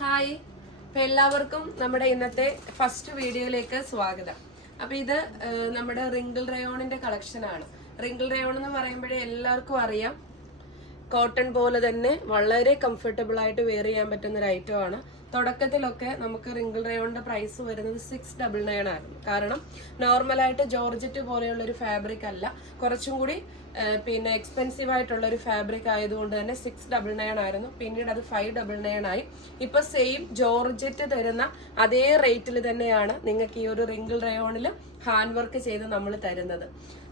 Hi. അപ്പൊ എല്ലാവർക്കും നമ്മുടെ ഇന്നത്തെ ഫസ്റ്റ് വീഡിയോയിലേക്ക് സ്വാഗതം. അപ്പൊ ഇത് നമ്മുടെ റിങ്കിൾ റയോണിന്റെ കളക്ഷൻ ആണ്. റിങ്കിൾ റയോൺ എന്ന് പറയുമ്പോഴേ എല്ലാവർക്കും അറിയാം. കോട്ടൺ പോലെ തന്നെ വളരെ കംഫർട്ടബിൾ ആയിട്ട് വെയർ ചെയ്യാൻ പറ്റുന്ന ഒരു ഐറ്റം ആണ്. തുടക്കത്തിലൊക്കെ നമുക്ക് റിങ്കിൾ റയോണിന്റെ പ്രൈസ് വരുന്നത് സിക്സ് ഡബിൾ നയൻ ആയിരുന്നു കാരണം നോർമലായിട്ട് ജോർജറ്റ് പോലെയുള്ള ഒരു ഫാബ്രിക് അല്ല. കുറച്ചും കൂടി പിന്നെ എക്സ്പെൻസീവ് ആയിട്ടുള്ള ഒരു ഫാബ്രിക് ആയതുകൊണ്ട് തന്നെ സിക്സ് ഡബിൾ നയൻ ആയിരുന്നു. പിന്നീട് അത് ഫൈവ് ഡബിൾ നയൻ ആയി. ഇപ്പൊ സെയിം ജോർജറ്റ് തരുന്ന അതേ റേറ്റിൽ തന്നെയാണ് നിങ്ങൾക്ക് ഈ ഒരു റിങ്കിൾ റയോണിൽ ഹാൻഡ് വർക്ക് ചെയ്ത് നമ്മൾ തരുന്നത്.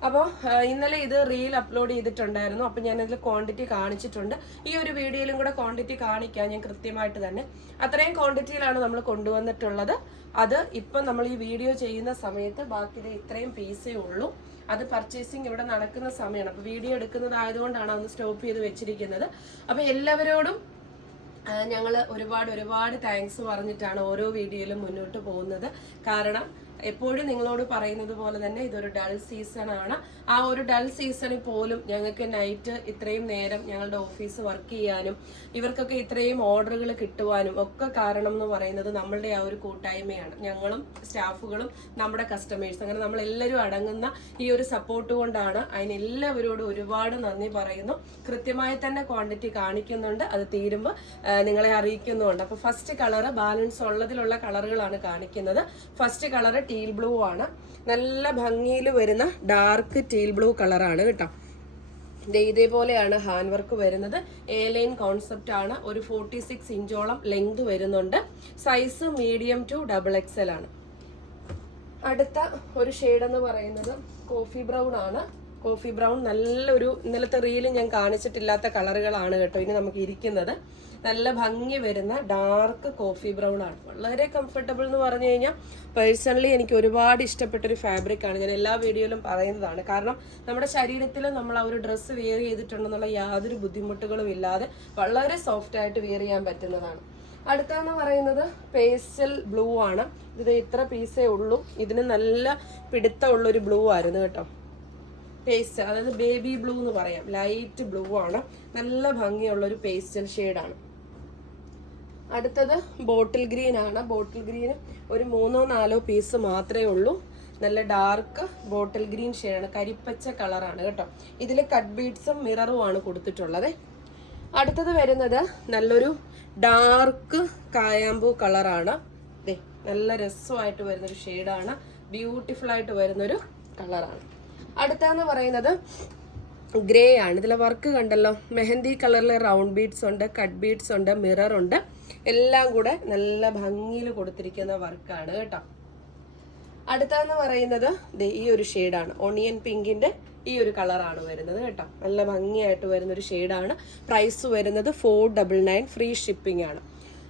അപ്പോൾ ഇന്നലെ ഇത് റീൽ അപ്ലോഡ് ചെയ്തിട്ടുണ്ടായിരുന്നു. അപ്പോൾ ഇതിൽ ക്വാണ്ടിറ്റി കാണിച്ചിട്ടുണ്ട്. ഈ ഒരു വീഡിയോയിലും കൂടെ ക്വാണ്ടിറ്റി കാണിക്കാം ഞാൻ കൃത്യമായിട്ട് തന്നെ. അത്രയും ക്വാണ്ടിറ്റിയിലാണ് നമ്മൾ കൊണ്ടുവന്നിട്ടുള്ളത്. അത് ഇപ്പം നമ്മൾ ഈ വീഡിയോ ചെയ്യുന്ന സമയത്ത് ബാക്കി ഇത്രയും പീസേ ഉള്ളൂ. അത് പർച്ചേസിങ് ഇവിടെ നടക്കുന്ന സമയമാണ്. അപ്പോൾ വീഡിയോ എടുക്കുന്നതായതുകൊണ്ടാണ് അന്ന് സ്റ്റോപ്പ് ചെയ്ത് വെച്ചിരിക്കുന്നത്. അപ്പോൾ എല്ലാവരോടും ഞങ്ങൾ ഒരുപാട് ഒരുപാട് താങ്ക്സ് പറഞ്ഞിട്ടാണ് ഓരോ വീഡിയോയിലും മുന്നോട്ട് പോകുന്നത്. കാരണം എപ്പോഴും നിങ്ങളോട് പറയുന്നത് പോലെ തന്നെ ഇതൊരു ഡൾ സീസൺ ആണ്. ആ ഒരു ഡൾ സീസണിൽ പോലും ഞങ്ങൾക്ക് നൈറ്റ് ഇത്രയും നേരം ഞങ്ങളുടെ ഓഫീസ് വർക്ക് ചെയ്യാനും ഇവർക്കൊക്കെ ഇത്രയും ഓർഡറുകൾ കിട്ടുവാനും ഒക്കെ കാരണം എന്ന് പറയുന്നത് നമ്മളുടെ ആ ഒരു കൂട്ടായ്മയാണ്. ഞങ്ങളും സ്റ്റാഫുകളും നമ്മുടെ കസ്റ്റമേഴ്സ് അങ്ങനെ നമ്മൾ എല്ലാവരും അടങ്ങുന്ന ഈ ഒരു സപ്പോർട്ട് കൊണ്ടാണ് അതിനെല്ലാവരോടും ഒരുപാട് നന്ദി പറയുന്നു. കൃത്യമായി തന്നെ ക്വാണ്ടിറ്റി കാണിക്കുന്നുണ്ട്. അത് തീരുമ്പോൾ നിങ്ങളെ അറിയിക്കുന്നുണ്ട് അപ്പോൾ ഫസ്റ്റ് കളർ ബാലൻസ് ഉള്ളതിലുള്ള കളറുകളാണ് കാണിക്കുന്നത്. ഫസ്റ്റ് കളർ ടീൽ ബ്ലൂ ആണ്. നല്ല ഭംഗിയിൽ വരുന്ന ഡാർക്ക് ടീൽ ബ്ലൂ കളറാണ് കേട്ടോ. ഇതേപോലെയാണ് ഹാൻഡ് വർക്ക് വരുന്നത്. എ ലൈൻ കോൺസെപ്റ്റ് ആണ്. ഒരു ഫോർട്ടി സിക്സ് ഇഞ്ചോളം ലെങ്ത് വരുന്നുണ്ട്. Size medium to double XL ആണ്. അടുത്ത ഒരു ഷെയ്ഡ് എന്ന് പറയുന്നത് കോഫി ബ്രൗൺ ആണ്. കോഫി ബ്രൗൺ നല്ലൊരു ഇന്നലത്തെ റീൽ ഞാൻ കാണിച്ചിട്ടില്ലാത്ത കളറുകളാണ് കേട്ടോ ഇനി നമുക്ക് ഇരിക്കുന്നത്. നല്ല ഭംഗി വരുന്ന ഡാർക്ക് കോഫി ബ്രൗൺ ആണ്. വളരെ കംഫർട്ടബിൾ എന്ന് പറഞ്ഞു കഴിഞ്ഞാൽ പേഴ്സണലി എനിക്ക് ഒരുപാട് ഇഷ്ടപ്പെട്ട ഒരു ഫാബ്രിക് ആണ്. ഞാൻ എല്ലാ വീഡിയോയിലും പറയുന്നതാണ്. കാരണം നമ്മുടെ ശരീരത്തിൽ നമ്മൾ ആ ഒരു ഡ്രസ്സ് വെയർ ചെയ്തിട്ടുണ്ടെന്നുള്ള യാതൊരു ബുദ്ധിമുട്ടുകളും ഇല്ലാതെ വളരെ സോഫ്റ്റ് ആയിട്ട് വെയർ ചെയ്യാൻ പറ്റുന്നതാണ്. അടുത്തെന്ന് പറയുന്നത് പേസ്റ്റൽ ബ്ലൂ ആണ്. ഇത് ഇത്ര പീസേ ഉള്ളൂ. ഇതിന് നല്ല പിടുത്തമുള്ളൊരു ബ്ലൂ ആയിരുന്നു കേട്ടോ. പേസ്റ്റ് അതായത് ബേബി ബ്ലൂ എന്ന് പറയാം. ലൈറ്റ് ബ്ലൂ ആണ്. നല്ല ഭംഗിയുള്ള ഒരു പേസ്റ്റൽ ആണ്. അടുത്തത് ബോട്ടിൽ ഗ്രീൻ ആണ്. ബോട്ടിൽ ഗ്രീൻ ഒരു മൂന്നോ നാലോ പീസ് മാത്രമേ ഉള്ളൂ. നല്ല ഡാർക്ക് ബോട്ടിൽ ഗ്രീൻ ഷെയ്ഡാണ് കരിപ്പച്ച കളറാണ് കേട്ടോ. ഇതിൽ കട്ട് ബീഡ്സും മിററും ആണ് കൊടുത്തിട്ടുള്ളത്. അടുത്തത് വരുന്നത് നല്ലൊരു ഡാർക്ക് കായാമ്പൂ കളറാണ് നല്ല രസമായിട്ട് വരുന്നൊരു ഷെയ്ഡാണ് ബ്യൂട്ടിഫുൾ ആയിട്ട് വരുന്നൊരു കളറാണ് അടുത്തെന്ന് പറയുന്നത് ഗ്രേ ആണ്. ഇതിലെ വർക്ക് കണ്ടല്ലോ? മെഹന്തി കളറിൽ റൗണ്ട് ബീഡ്സ് ഉണ്ട് കട്ട് ബീഡ്സ് ഉണ്ട് മിറർ ഉണ്ട്. എല്ലാം കൂടെ നല്ല ഭംഗിയിൽ കൊടുത്തിരിക്കുന്ന വർക്കാണ് കേട്ടോ. അടുത്തതെന്ന് പറയുന്നത് ഈ ഒരു ഷെയ്ഡാണ് ഒണിയൻ പിങ്കിന്റെ ഈ ഒരു കളറാണ് വരുന്നത് കേട്ടോ. നല്ല ഭംഗിയായിട്ട് വരുന്ന ഒരു ഷെയ്ഡാണ് പ്രൈസ് വരുന്നത് four double nine free shipping ആണ്.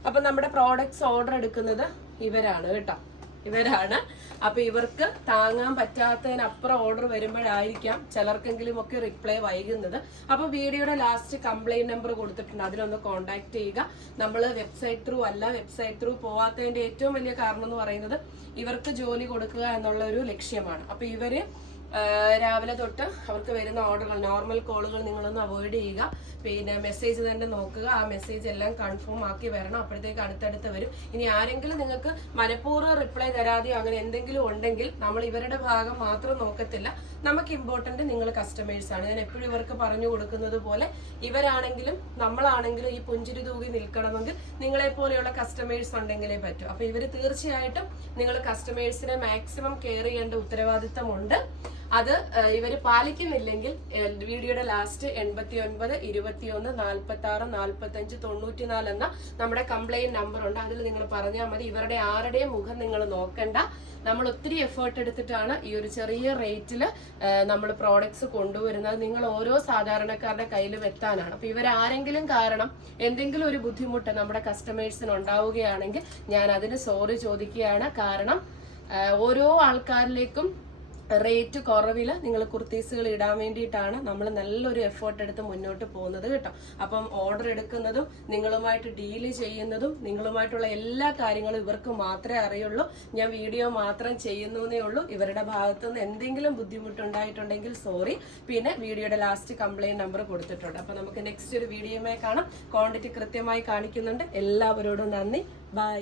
അപ്പൊ നമ്മുടെ പ്രോഡക്റ്റ്സ് ഓർഡർ എടുക്കുന്നത് ഇവരാണ് കേട്ടോ. ഇവരാണ്. അപ്പൊ ഇവർക്ക് താങ്ങാൻ പറ്റാത്തതിനപ്പുറം ഓർഡർ വരുമ്പോഴായിരിക്കാം ചിലർക്കെങ്കിലും ഒക്കെ റിപ്ലൈ വൈകുന്നത്. അപ്പൊ വീഡിയോയുടെ ലാസ്റ്റ് കംപ്ലൈന്റ് നമ്പർ കൊടുത്തിട്ടുണ്ട്. അതിലൊന്ന് കോൺടാക്ട് ചെയ്യുക. നമ്മൾ വെബ്സൈറ്റ് ത്രൂ അല്ല വെബ്സൈറ്റ് ത്രൂ പോവാത്തതിന്റെ ഏറ്റവും വലിയ കാരണം എന്ന് പറയുന്നത് ഇവർക്ക് ജോലി കൊടുക്കുക എന്നുള്ള ഒരു ലക്ഷ്യമാണ്. അപ്പൊ ഇവർ രാവിലെ തൊട്ട് അവർക്ക് വരുന്ന ഓർഡറുകൾ നോർമൽ കോളുകൾ നിങ്ങളൊന്ന് അവോയ്ഡ് ചെയ്യുക. പിന്നെ മെസ്സേജ് തന്നെ നോക്കുക. ആ മെസ്സേജ് എല്ലാം കൺഫേം ആക്കി വരണം. അപ്പോഴത്തേക്ക് അടുത്തടുത്ത് വരും. ഇനി ആരെങ്കിലും നിങ്ങൾക്ക് മനഃപൂർവം റിപ്ലൈ തരാതെയോ അങ്ങനെ എന്തെങ്കിലും ഉണ്ടെങ്കിൽ നമ്മൾ ഇവരുടെ ഭാഗം മാത്രം നോക്കത്തില്ല. നമുക്ക് ഇമ്പോർട്ടന്റ് നിങ്ങൾ കസ്റ്റമേഴ്സ് ആണ്. ഞാൻ എപ്പോഴും ഇവർക്ക് പറഞ്ഞു കൊടുക്കുന്നത് പോലെ ഇവരാണെങ്കിലും നമ്മളാണെങ്കിലും ഈ പുഞ്ചിരി തൂകി നിൽക്കണമെങ്കിൽ നിങ്ങളെ പോലെയുള്ള കസ്റ്റമേഴ്സ് ഉണ്ടെങ്കിലേ പറ്റൂ. അപ്പോൾ ഇവർ തീർച്ചയായിട്ടും നിങ്ങൾ കസ്റ്റമേഴ്സിനെ മാക്സിമം കെയർ ചെയ്യേണ്ട ഉത്തരവാദിത്തമുണ്ട്. അത് ഇവർ പാലിക്കുന്നില്ലെങ്കിൽ വീഡിയോയുടെ ലാസ്റ്റ് എൺപത്തി ഒൻപത് ഇരുപത്തിയൊന്ന് നാൽപ്പത്തി ആറ് നാൽപ്പത്തി അഞ്ച് തൊണ്ണൂറ്റിനാല് എന്ന നമ്മുടെ കംപ്ലൈന്റ് നമ്പർ ഉണ്ട്. അതിൽ നിങ്ങൾ പറഞ്ഞാൽ മതി. ഇവരുടെ ആരുടെയും മുഖം നിങ്ങൾ നോക്കണ്ട. നമ്മൾ ഒത്തിരി എഫേർട്ട് എടുത്തിട്ടാണ് ഈ ഒരു ചെറിയ റേറ്റിൽ നമ്മൾ പ്രോഡക്ട്സ് കൊണ്ടുവരുന്നത്. നിങ്ങൾ ഓരോ സാധാരണക്കാരുടെ കയ്യിൽ എത്താനാണ് അപ്പൊ ഇവരാരെങ്കിലും കാരണം എന്തെങ്കിലും ഒരു ബുദ്ധിമുട്ട് നമ്മുടെ കസ്റ്റമേഴ്സിന് ഉണ്ടാവുകയാണെങ്കിൽ ഞാൻ അതിന് സോറി ചോദിക്കുകയാണ്. കാരണം ഓരോ ആൾക്കാരിലേക്കും റേറ്റ് കുറവിൽ നിങ്ങൾ കുർത്തീസുകൾ ഇടാൻ വേണ്ടിയിട്ടാണ് നമ്മൾ നല്ലൊരു എഫേർട്ട് എടുത്ത് മുന്നോട്ട് പോകുന്നത് കേട്ടോ. അപ്പം ഓർഡർ എടുക്കുന്നതും നിങ്ങളുമായിട്ട് ഡീൽ ചെയ്യുന്നതും നിങ്ങളുമായിട്ടുള്ള എല്ലാ കാര്യങ്ങളും ഇവർക്ക് മാത്രമേ അറിയുള്ളൂ. ഞാൻ വീഡിയോ മാത്രം ചെയ്യുന്നേ ഉള്ളൂ. ഇവരുടെ ഭാഗത്തുനിന്ന് എന്തെങ്കിലും ബുദ്ധിമുട്ടുണ്ടായിട്ടുണ്ടെങ്കിൽ സോറി പിന്നെ വീഡിയോയുടെ ലാസ്റ്റ് കംപ്ലൈന്റ് നമ്പർ കൊടുത്തിട്ടുണ്ട്. അപ്പൊ നമുക്ക് നെക്സ്റ്റ് ഒരു വീഡിയോയുമായി കാണാം. ക്വാണ്ടിറ്റി കൃത്യമായി കാണിക്കുന്നുണ്ട്. എല്ലാവരോടും നന്ദി. ബൈ